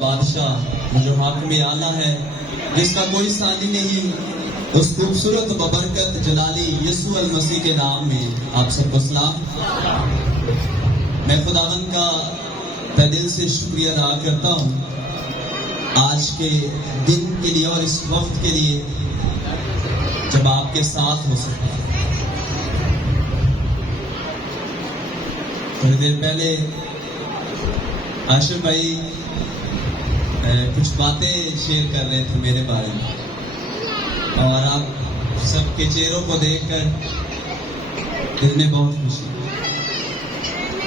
بادشاہ جو حاکم اعلیٰ ہے، جس کا کوئی ثانی نہیں، اس خوبصورت ببرکت جلالی یسوع المسیح کے نام میں آپ سب کو سلام۔ میں خداوند کا تہ دل سے شکریہ ادا کرتا ہوں آج کے دن کے لیے اور اس وقت کے لیے جب آپ کے ساتھ ہو سکتا ہے۔ تھوڑی دیر پہلے عاشق بھائی کچھ باتیں شیئر کر رہے تھے میرے بارے میں، اور آپ سب کے چہروں کو دیکھ کر دل میں بہت خوشی ہے،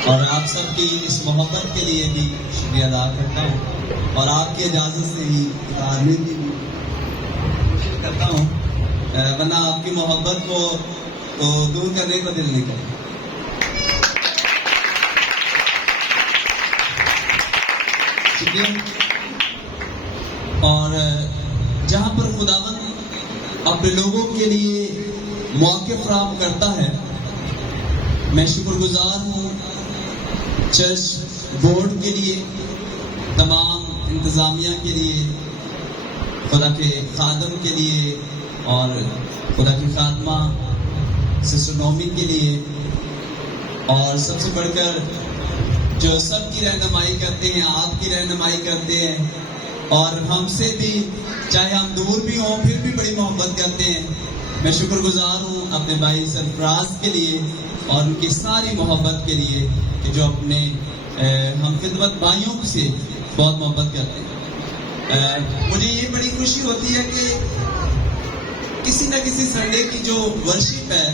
اور آپ سب کی اس محبت کے لیے بھی شکریہ ادا کرتا ہوں، اور آپ کی اجازت سے ہی آدمی کی کوشش کرتا ہوں، ورنہ آپ کی محبت کو دور کرنے کو دل نہیں کرتا۔ شکریہ۔ اور جہاں پر خداوند اپنے لوگوں کے لیے مواقع فراہم کرتا ہے، میں شکر گزار ہوں چرچ بورڈ کے لیے، تمام انتظامیہ کے لیے، خدا کے خادم کے لیے، اور خدا کی خادمہ سسٹر نومی کے لیے، اور سب سے بڑھ کر جو سب کی رہنمائی کرتے ہیں، آپ کی رہنمائی کرتے ہیں، اور ہم سے بھی چاہے ہم دور بھی ہوں پھر بھی بڑی محبت کرتے ہیں۔ میں شکر گزار ہوں اپنے بھائی سرفراز کے لیے اور ان کی ساری محبت کے لیے کہ جو اپنے ہم خدمت بھائیوں سے بہت محبت کرتے ہیں۔ مجھے یہ بڑی خوشی ہوتی ہے کہ کسی نہ کسی سنڈے کی جو ورشپ ہے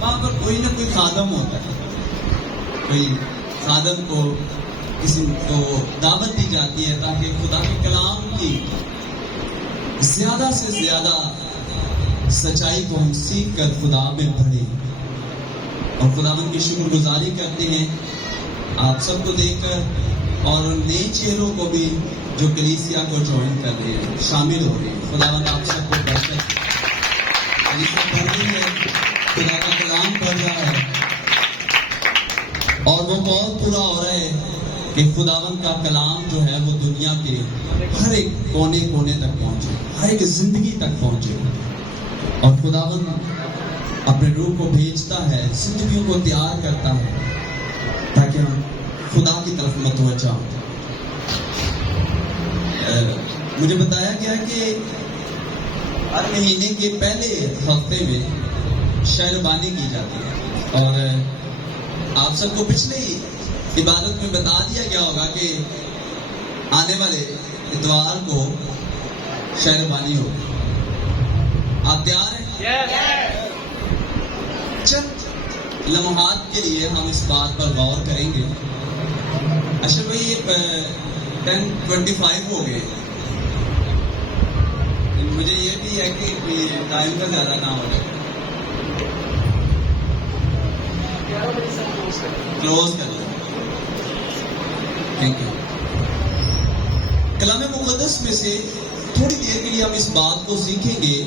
وہاں پر کوئی نہ کوئی خادم ہوتا ہے، کوئی خادم کو کسی کو دعوت دی جاتی ہے تاکہ خدا کے کلام کی زیادہ سے زیادہ سچائی کو ہم سیکھ کر خدا میں بڑھیں، اور خداوند کی شکر گزاری کرتے ہیں آپ سب کو دیکھ کر، اور ان نئے چہروں کو بھی جو کلیسیا کو جوائن کر رہے ہیں، شامل ہو رہے ہیں۔ خداوند آپ سب کو برکت دے۔ کلیسیا پڑھ رہی ہے، خدا کا کلام پڑھ رہا ہے، اور وہ بہت پورا ہو رہا ہے کہ خداوند کا کلام جو ہے وہ دنیا کے ہر ایک کونے کونے تک پہنچے، ہر ایک زندگی تک پہنچے، اور خداوند اپنے روح کو بھیجتا ہے، زندگیوں کو تیار کرتا ہے تاکہ ہم خدا کی طرف متوجہ ہوں۔ مجھے بتایا گیا کہ ہر مہینے کے پہلے ہفتے میں شہربانی کی جاتی ہے، اور آپ سب کو پچھلے ہی عبادت میں بتا دیا گیا ہوگا کہ آنے والے اتوار کو شہربانی ہوگی۔ آپ تیار ہیں؟ چند لمحات کے لیے ہم اس بات پر غور کریں گے۔ اشرف بھائی یہ 10:25 ہو گئے، مجھے یہ بھی ہے کہ ٹائم کا زیادہ نہ ہو جائے، کلوز کر لیں۔ Thank you. کلام مقدس میں سے تھوڑی دیر کے لیے ہم اس بات کو سیکھیں گے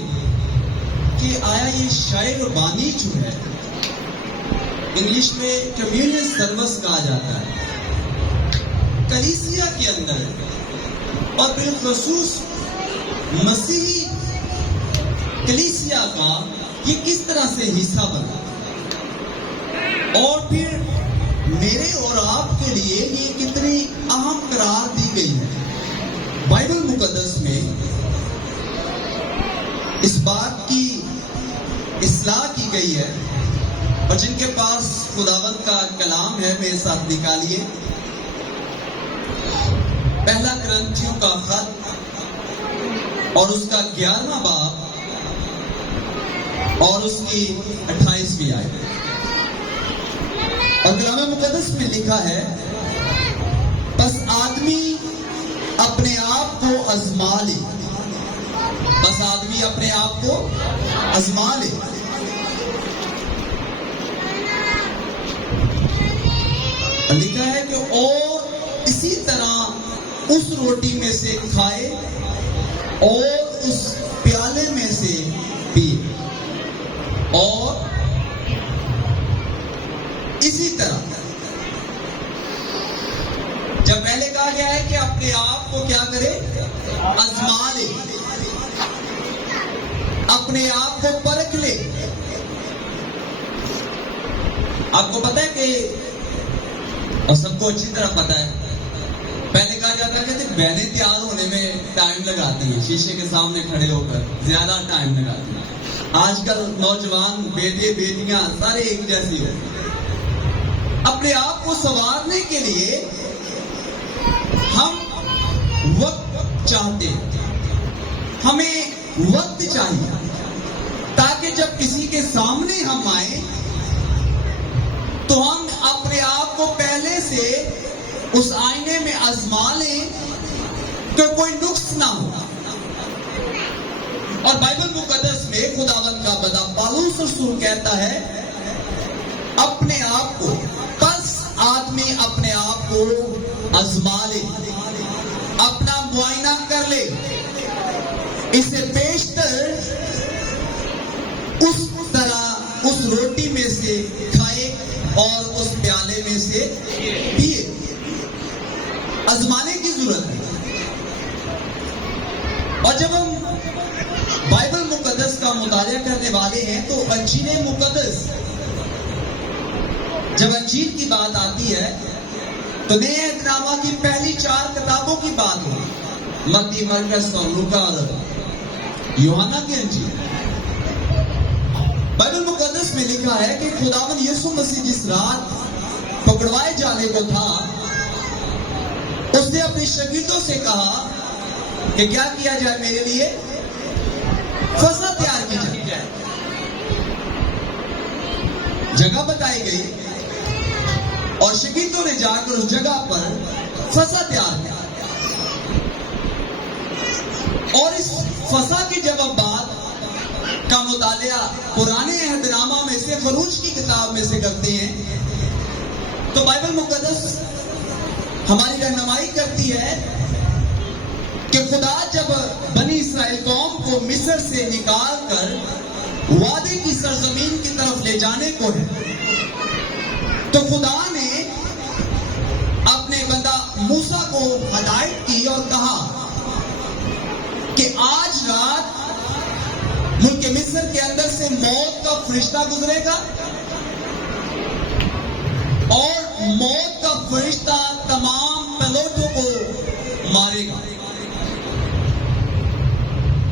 کہ آیا یہ شاعر بانی جو ہے، انگلش میں کمیونین سروس کہا جاتا ہے، کلیسیا کے اندر اور بالخصوص مسیحی کلیسیا کا یہ کس طرح سے حصہ بنا، اور پھر میرے اور آپ کے لیے یہ کتنی اہم قرار دی گئی ہے۔ بائبل مقدس میں اس بات کی اصلاح کی گئی ہے، اور جن کے پاس خداوند کا کلام ہے میرے ساتھ نکالیے پہلا کرنتھیوں کا خط اور اس کا 11واں باب اور اس کی 28ویں آیت۔ اور کلام مقدس میں لکھا ہے، بس آدمی اپنے آپ کو آزما لے، بس آدمی اپنے آپ کو آزما لے، لکھا ہے کہ اور اسی طرح اس روٹی میں سے کھائے اور اس پیالے میں سے پیے، اور اسی طرح جب پہلے کہا کہا گیا ہے کہ اپنے آپ کو کیا کرے؟ آزما لے، اپنے آپ کو پرکھ لے۔ آپ کو پتا ہے کہ، اور سب کو اچھی طرح پتا ہے، پہلے کہا جاتا ہے کہ بہنیں تیار ہونے میں ٹائم لگاتی ہیں، شیشے کے سامنے کھڑے ہو کر زیادہ ٹائم لگاتی ہیں۔ آج کل نوجوان بیٹے بیٹیاں سارے ایک جیسی ہوتے ہیں۔ اپنے آپ کو سنوارنے کے لیے ہم وقت چاہتے ہیں، ہمیں وقت چاہیے تاکہ جب کسی کے سامنے ہم آئیں تو ہم اپنے آپ کو پہلے سے اس آئینے میں آزما لیں کہ کوئی نقص نہ ہو۔ اور بائبل مقدس میں خداوند کا بندہ پالوس رسول کہتا ہے اپنے آپ کو، پس آدمی اپنے آپ کو آزما لے، اپنا معائنہ کر لے، اسے بیشتر اس طرح اس روٹی میں سے کھائے اور اس پیالے میں سے پیے۔ آزمانے کی ضرورت ہے۔ اور جب ہم بائبل مقدس کا مطالعہ کرنے والے ہیں تو انجیل مقدس، جب انجیل کی بات آتی ہے تو نئے عہد نامہ کی پہلی 4 کتابوں کی بات ہو، متی، مرکز اور لوکا اور یوحنا کی انجیل۔ بائبل مقدس میں لکھا ہے کہ خداوند یسوع مسیح جس رات پکڑوائے جانے کو تھا، اس نے اپنے شاگردوں سے کہا کہ کیا کیا جائے؟ میرے لیے فضا تیار کی جائے۔ جگہ بتائی گئی اور شاگردوں نے جا کر اس جگہ پر فضا تیار کیا، اور اس فضا کی جب ہم بات کا مطالعہ پرانے عہد نامہ میں سے، خروج کی کتاب میں سے کرتے ہیں تو بائبل مقدس ہماری رہنمائی کرتی ہے کہ خدا جب بنی اسرائیل قوم کو مصر سے نکال کر وعدے کی سرزمین کی طرف لے جانے کو ہے تو خدا نے اپنے بندہ موسیٰ کو ہدایت کی اور کہا کہ آج رات ملک مصر کے اندر سے موت کا فرشتہ گزرے گا اور موت کا فرشتہ تمام پلوٹوں کو مارے گا۔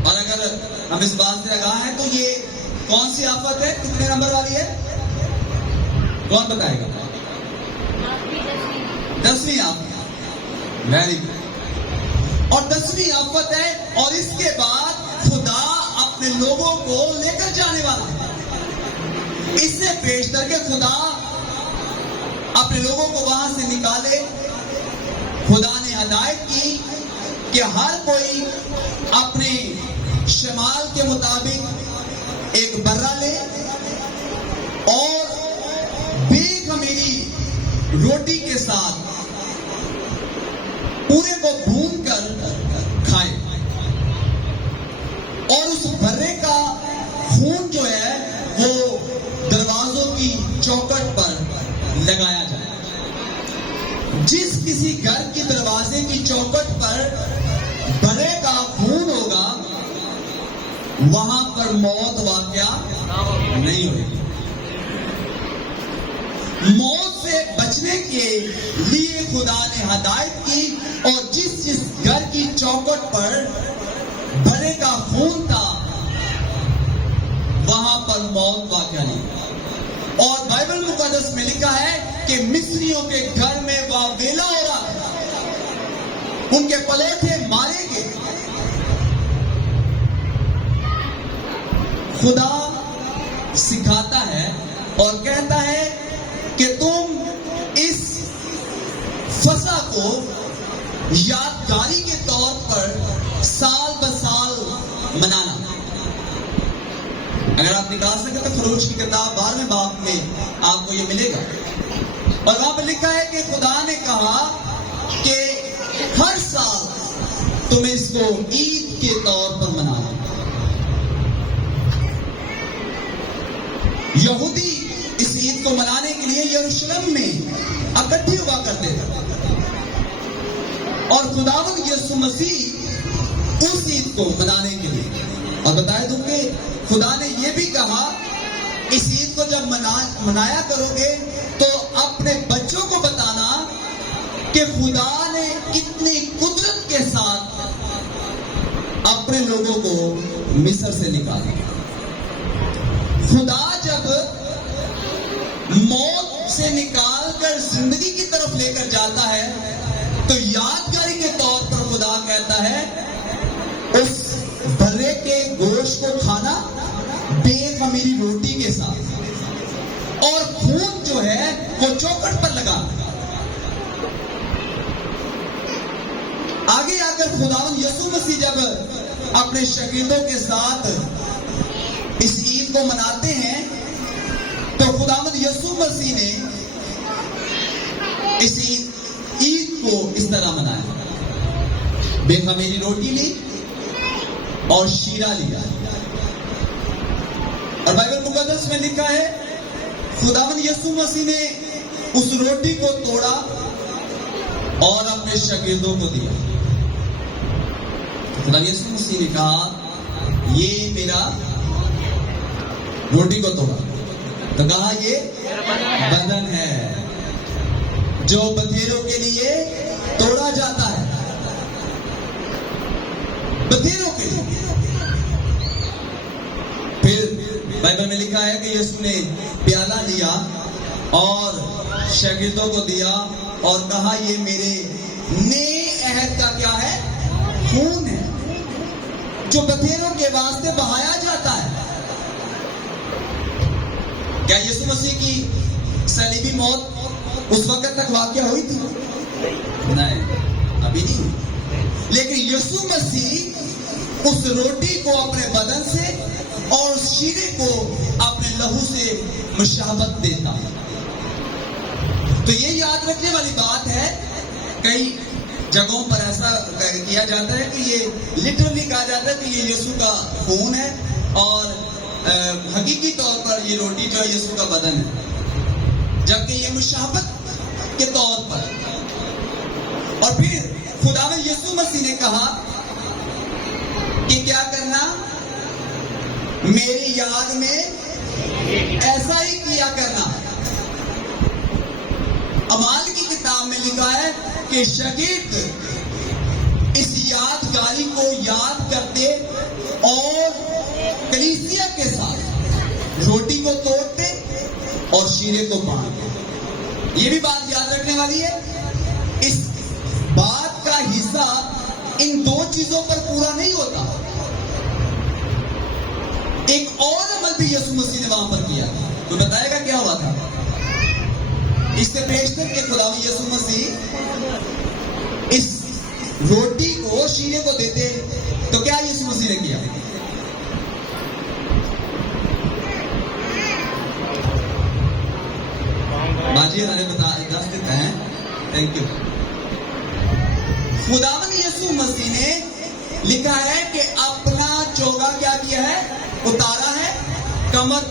اور اگر ہم اس بات سے آگاہ ہیں تو یہ کون سی آفت ہے؟ کتنے نمبر والی ہے؟ کون بتائے گا؟ 10ویں آفت۔ Very good. اور 10ویں آفت ہے، اور اس کے بعد خدا اپنے لوگوں کو لے کر جانے والا ہے۔ اس سے بیشتر کہ خدا اپنے لوگوں کو وہاں سے نکالے، خدا نے ہدایت کی کہ ہر کوئی اپنے شمال کے مطابق ایک برہ لے اور بے خمیری روٹی کے ساتھ پورے کو بھون کر کھائے، اور اس برے کا خون جو ہے وہ دروازوں کی چوکٹ پر لگایا جائے۔ جس کسی گھر کی دروازے کی چوکٹ پر برے کا خون ہوگا وہاں پر موت واقعہ نہیں ہوگی۔ موت سے بچنے کے لیے خدا نے ہدایت کی، اور جس جس گھر کی چوکٹ پر برے کا خون تھا وہاں پر موت واقعہ نہیں۔ اور بائبل مقدس میں لکھا ہے کہ مصریوں کے گھر میں واویلا ہو رہا، ان کے پلوٹے مارے گئے۔ خدا سکھاتا ہے اور کہتا ہے کہ تم اس فضا کو یادگاری کے طور پر سال بسال منانا۔ اگر آپ نکال سکیں تو خروج کی کتاب 12ویں باب میں آپ کو یہ ملے گا، اور وہاں پہ لکھا ہے کہ خدا نے کہا کہ ہر سال تم اس کو عید کے طور پر منانا۔ یہودی اس عید کو منانے کے لیے یروشلم میں اکٹھے ہوا کرتے تھے، اور خداوند یسوع مسیح اس عید کو منانے کے لیے، اور بتائے تم کہ خدا نے یہ بھی کہا اس عید کو جب منایا کرو گے تو اپنے بچوں کو بتانا کہ خدا نے کتنی قدرت کے ساتھ اپنے لوگوں کو مصر سے نکالا۔ خدا جب موت سے نکال کر زندگی کی طرف لے کر جاتا ہے تو یادگاری کے طور پر خدا کہتا ہے اس بھرے کے گوشت کو کھانا بے خمیری روٹی کے ساتھ، اور خون جو ہے وہ چوکھٹ پر لگا۔ آگے آ کر خداوند یسوع مسیح جب اپنے شاگردوں کے ساتھ اس عید کو مناتے ہیں تو خداوند یسوع مسیح نے اس عید کو اس طرح منایا، بے خمیری روٹی لی اور شیرہ لیا، اور بائبل مقدس میں لکھا ہے خداوند یسوع مسیح نے اس روٹی کو توڑا اور اپنے شاگردوں کو دیا۔ خدا یسوع مسیح نے کہا یہ میرا، روٹی کو توڑا تو کہا یہ بدن ہے جو بتھیروں کے لیے توڑا جاتا ہے، بتھیروں کے لیے۔ پھر بائبل میں لکھا ہے کہ یسوع نے پیالہ لیا اور شاگردوں کو دیا اور کہا یہ میرے نئے عہد کا کیا ہے؟ خون ہے جو بتھیروں کے واسطے بہایا جاتا ہے۔ کیا یسوع مسیح کی صلیبی موت اس وقت تک واقع ہوئی تھی؟ نہیں، ابھی نہیں ہوئی، لیکن یسوع مسیح اس روٹی کو اپنے بدن سے اور اس شیرے کو اپنے لہو سے مشابہت دیتا ہے۔ تو یہ یاد رکھنے والی بات ہے، کئی جگہوں پر ایسا کیا جاتا ہے کہ یہ لٹرلی کہا جاتا ہے کہ یہ یسوع کا خون ہے، اور حقیقی طور پر یہ روٹی جو ہے یسوع کا بدن ہے، جبکہ یہ مشابہت کے طور پر۔ اور پھر خداوند یسوع مسیح نے کہا کہ کیا کرنا؟ میری یاد میں ایسا ہی کیا کرنا۔ اعمال کی کتاب میں لکھا ہے کہ شاگرد اس یادگاری کو یاد کرتے اور کلیسیا کے ساتھ روٹی کو توڑتے اور شیرے کو باندھتے۔ یہ بھی بات یاد رکھنے والی ہے، اس بات کا حصہ ان دو چیزوں پر پورا نہیں ہوتا، ایک اور عمل بھی یسوع مسیح نے وہاں پر کیا۔ تو بتائے گا کیا ہوا تھا؟ اس سے پیشتر کے خداوند یسوع مسیح اس روٹی کو شیرے کو دیتے تو کیا یسوع مسیح نے کیا؟ باجی ہمارے دس دیتے ہیں، تھینک یو۔ خداوند یسوع مسیح نے لکھا ہے کہ اپنا چوگا کیا کیا ہے؟ اتارا ہے، کمر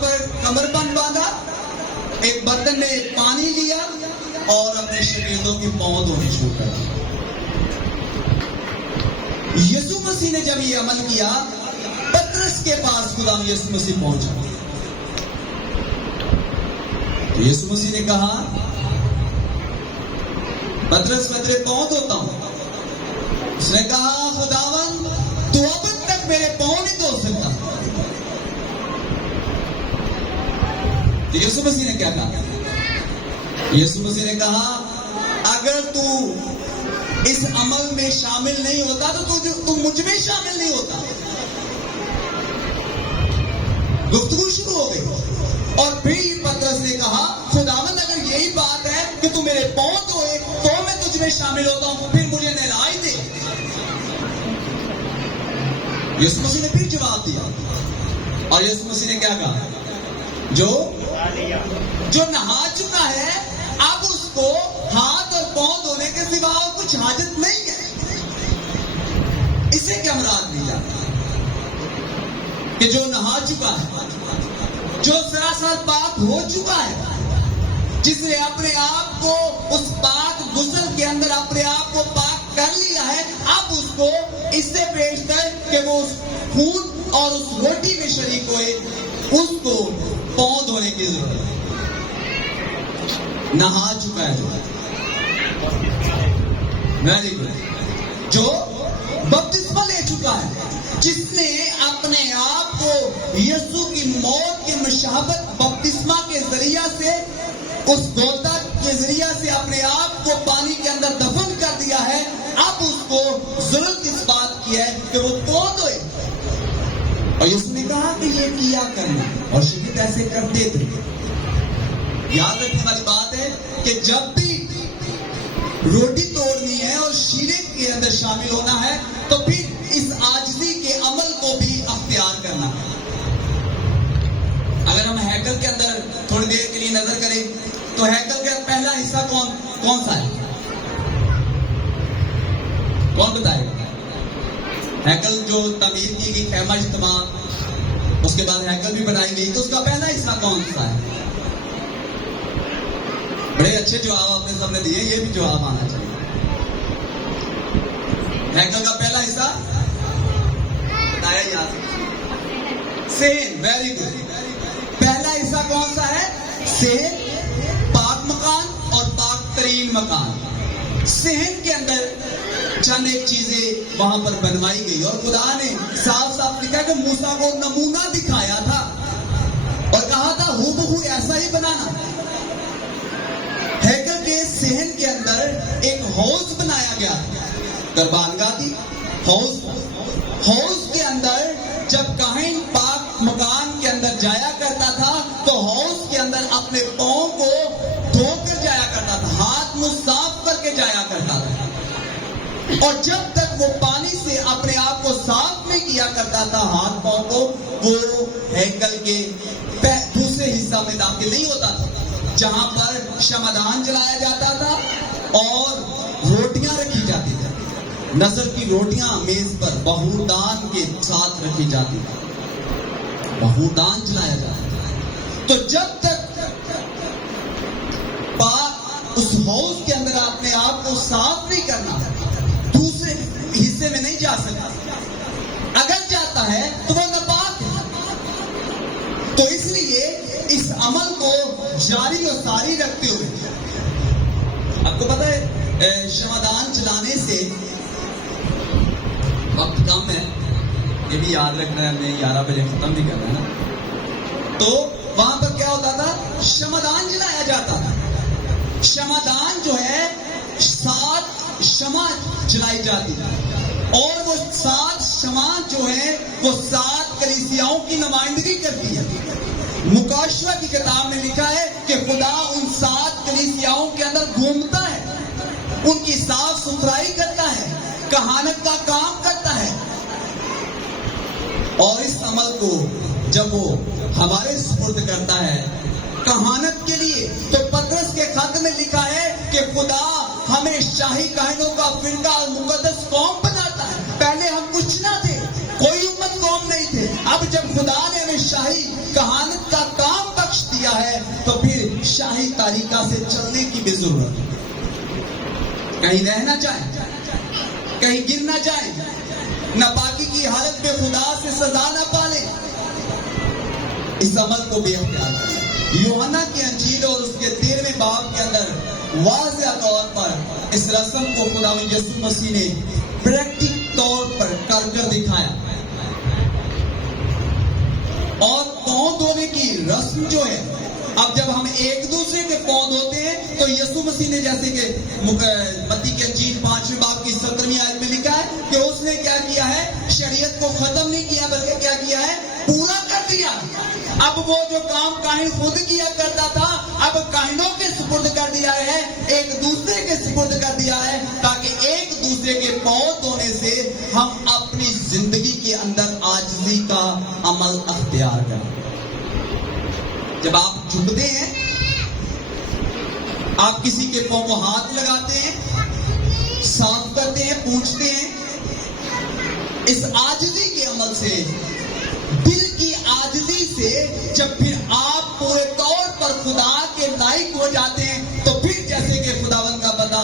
بند باندھا، ایک برتن میں پانی لیا اور اپنے شاگردوں کی پاؤں دھونے شروع کر دی۔ یسوع مسیح نے جب یہ عمل کیا، پترس کے پاس خداوند یسوع مسیح پہنچا تو یسوع مسیح نے کہا پترس میں تیرے پاؤں دھوتا ہوں۔ اس نے کہا خداوند تو اب تک میرے پاؤں نہیں دھو سکتا۔ تو یسوع مسیح نے کیا کہا؟ یسوع مسیح نے کہا اگر تو اس عمل میں شامل نہیں ہوتا تو مجھ میں شامل نہیں ہوتا۔ گفتگو شروع ہو گئی اور پھر پترس نے کہا خداوند اگر یہی بات ہے کہ تو میرے پاؤں دھوئے تو میں تجھ میں شامل ہوتا ہوں، پھر مجھے نہلائی دے۔ یسوع مسیح نے پھر جواب دیا اور یسوع مسیح نے کیا کہا؟ جو نہا چکا ہے اب اس کو ہاتھ اور پاؤں دھونے کے سوا اور کچھ حاجت نہیں ہے۔ اسے کیا مراد دیا کہ جو نہا چکا ہے، جو سراسر پاک ہو چکا ہے، جس نے اپنے آپ کو اس پاک غسل کے اندر اپنے آپ کو پاک کر لیا ہے، اب اس کو اس سے بیشتر کہ وہ اس خون اور اس روٹی میں شریک ہوئے، اس کو پاؤں دھونے کی ضرورت ہے. نہا چکا ہے ویری گڈ، جو بپتسمہ لے چکا ہے، جس نے اپنے آپ کو یسوع کی موت کی مشابہت بپتسمہ کے ذریعہ سے، اس غوطہ کے ذریعہ سے اپنے آپ کو پانی کے اندر دفن کر دیا ہے. اب اس کو ضرورت اس بات کی ہے کہ وہ پاؤں دھوئے. اور یسوع نے کہا کہ یہ کیا کرنا، اور شاگرد ایسے کرتے تھے. یاد رکھنے والی بات ہے کہ جب بھی روٹی توڑنی ہے اور شیرے کے اندر شامل ہونا ہے تو پھر اس عاجزی کے عمل کو بھی اختیار کرنا ہے. اگر ہم ہیکل کے اندر تھوڑی دیر کے لیے نظر کریں تو ہیکل کا پہلا حصہ کون سا ہے؟ کون بتائے گا؟ ہیکل جو تعمیر کی گئی، خیمہ اجتماع، اس کے بعد ہیکل بھی بنائی گئی، تو اس کا پہلا حصہ کون سا ہے؟ بڑے اچھے جواب آپ نے سب نے دیے، یہ بھی جواب آنا چاہیے. ہیکل کا پہلا حصہ بتایا یاد، صحن. Very good. پہلا حصہ کون سا ہے؟ صحن، پاک مکان اور پاک ترین مکان. صحن کے اندر چند ایک چیزیں وہاں پر بنوائی گئی، اور خدا نے صاف صاف لکھا کہ موسیٰ کو نمونہ دکھایا تھا اور کہا تھا ہو بہو ایسا ہی بنانا. ہیکل کے صحن کے اندر ایک حوض بنایا گیا، قربانگاہ کی حوض کے اندر جب کاہن پاک مکان کے اندر جایا کرتا تھا تو حوض کے اندر اپنے پاؤں کو دھو کر جایا کرتا تھا، ہاتھ منہ صاف کر کے جایا کرتا تھا. اور جب تک وہ پانی سے اپنے آپ کو صاف نہیں کیا کرتا تھا ہاتھ پاؤں کو، وہ ہیکل کے دوسرے حصہ میں داخل نہیں ہوتا تھا جہاں پر شمعدان جلایا جاتا تھا اور روٹیاں رکھی جاتی تھی. نظر کی روٹیاں میز پر بہودان کے ساتھ رکھی جاتی تھی، بہودان جلایا جاتا تھا. تو جب تک اس حوض کے اندر اپنے آپ کو صاف نہیں کرنا، دوسرے حصے میں نہیں جا سکتا. اگر جاتا ہے تو وہ ناپاک ہے. تو اس لیے اس عمل کو جاری و ساری رکھتے ہوئے، آپ کو پتا ہے شمعدان جلانے سے وقت کم ہے، یہ بھی یاد رکھنا ہے، ہمیں 11 بجے ختم بھی کرنا ہے نا. تو وہاں پر کیا ہوتا تھا؟ شمعدان جلایا جاتا تھا. شمعدان جو ہے 7 شمع جلائی جاتی تھی، اور وہ 7 شمع جو ہے وہ 7 کلیسیاؤں کی نمائندگی کرتی ہے. مکاشفہ کی کتاب میں لکھا ہے کہ خدا ان 7 کلیسیاؤں کے اندر گھومتا ہے، ان کی صاف ستھرائی کرتا ہے، کہانت کا کام کرتا ہے. اور اس عمل کو جب وہ ہمارے سپرد کرتا ہے کہانت کے لیے، تو پطرس کے خط میں لکھا ہے کہ خدا ہمیں شاہی کاہنوں کا فرقہ اور مقدس قوم بناتا ہے. پہلے ہم کچھ نہ تھے، کوئی امت قوم نہیں تھے. اب جب خدا نے ہمیں شاہی کہانت کا کام بخش دیا ہے تو پھر شاہی طریقہ سے چلنے کی بھی ضرورت ہے. کہیں رہ نہ جائیں، کہیں گر نہ جائیں، ناپاکی کی حالت میں خدا سے سزا نہ پالیں. اس عمل کو بھی اختیار کریں. یوحنا کی انجیل اور اس کے 13ویں باب کے اندر واضح طور پر اس رسم کو خدا یسوع مسیح نے پریکٹیکل طور پر کر دکھایا. اور پاؤں دھونے کی رسم جو ہے، اب جب ہم ایک دوسرے کے پاؤں دھوتے ہیں تو یسوع مسیح نے، جیسے کہ متی کی انجیل 5ویں باب کی 17ویں آیت میں لکھا ہے کہ اس نے کیا کیا ہے؟ شریعت کو ختم نہیں کیا بلکہ کیا کیا ہے؟ پورا کر دیا. اب وہ جو کام کاہن خود کیا کرتا تھا اب کاہنوں کے سپرد کر دیا ہے، ایک دوسرے کے سپرد کر دیا ہے، تاکہ ایک دوسرے کے پاؤں دھونے سے ہم اپنی زندگی کے اندر عاجزی کا عمل اختیار کریں. جب آپ جھکتے ہیں، آپ کسی کے پاؤں کو ہاتھ لگاتے ہیں، صاف کرتے ہیں، پوچھتے ہیں، اس عاجزی کے عمل سے، دل کی عاجزی سے جب پھر آپ پورے طور پر خدا کے لائق ہو جاتے ہیں تو پھر جیسے کہ خداوند کا بندہ